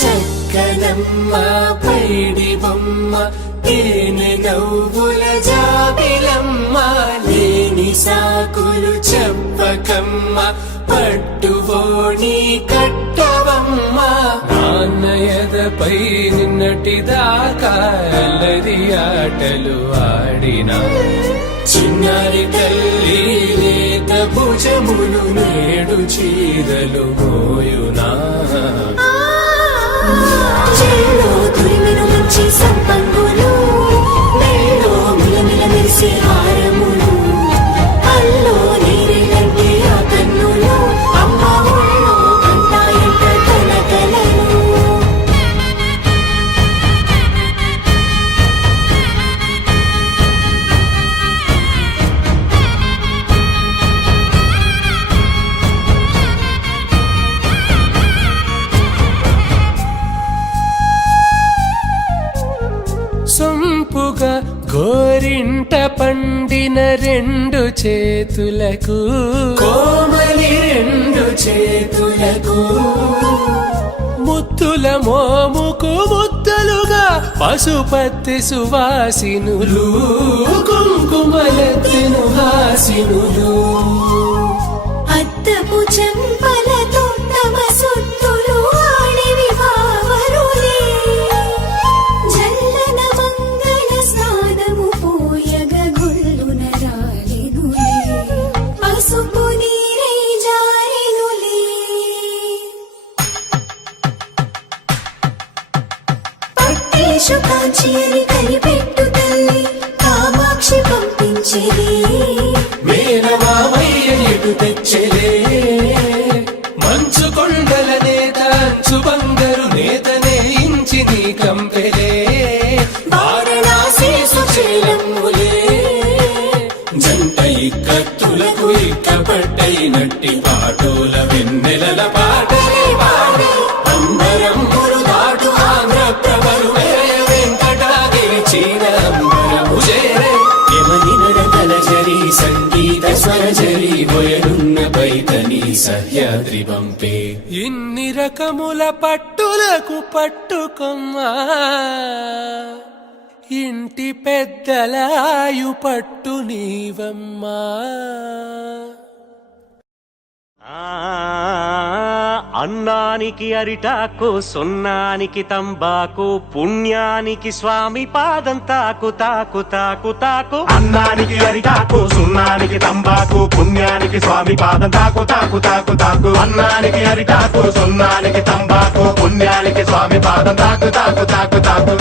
చక్కనమ్మ పైడి బొమ్మ తేనె నవ్వుల జాబిలమ్మ లేని సాకులు చెప్పకమ్మ పట్టువోణి కట్టవమ్మ నాన్నయదపై నిన్నటిదాకా అల్లరి ఆటలు ఆడినా చిన్నారి తల్లి లేత భుజములు నేడు చీరలు మోయునా చెల్లో తురిమిను మంచి సంపంగులు మెల్లో మిలమిల మెరిసే హారములు అల్లో నీరెళ్ళంటే ఆ కన్నులు అమ్మ ఒళ్ళో కంటాయంట కలకలను సొంపుగా గోరింట పండిన రెండు చేతులకు కోమలి రెండు చేతులకు ముత్తుల మోముకు ముద్దలుగా పశుపతి సువాసినులు కుంకుమలెత్తిను హాసినులు అద్దపు చెంపలతో తమ సొత్తులు ఆడివి వావరులే జల్లన మంగళ స్నానము పోయగ గొల్లున రాలినులే పసుపు నీరై జారినులే పట్టేషు కాంచి అని కనిపెట్టు తల్లి కామాక్షి పంపించేది మేనమామయ్య ఎటు తెచ్చలే మంచు కొండల నేత అంచు బంగారు నేతనే ఇంచి నీ కంపెలే వారణాసి సుచేలమ్ములే జంట ఇక్కత్తులకు ఇక్కపట్టైనట్టి పాటోల వెన్నెలల పాటలే పాడే అంబరములు దాటు ఆంధ్ర ప్రభలు వెంకటాగిరి చీన అంబరము చేరే యమని నడకల జరి సంగీత స్వరజరి బొయలున్న పైతని సహ్యాద్రి పంపే ఇన్ని రకముల పట్టులకు పట్టుకొమ్మా ఇంటి పెద్దలాయు పట్టు నీవమ్మా అన్నానికి అరిటాకు సున్నానికి తంబాకు పుణ్యానికి స్వామి పాదం తాకు తాకు తాకు తాకు అన్నానికి అరిటాకు సున్నానికి తంబాకు పుణ్యానికి స్వామి పాదం తాకు తాకు తాకు తాకు అన్నానికి అరిటాకు సున్నానికి తంబాకు పుణ్యానికి స్వామి పాదం తాకు తాకు తాకు తాకు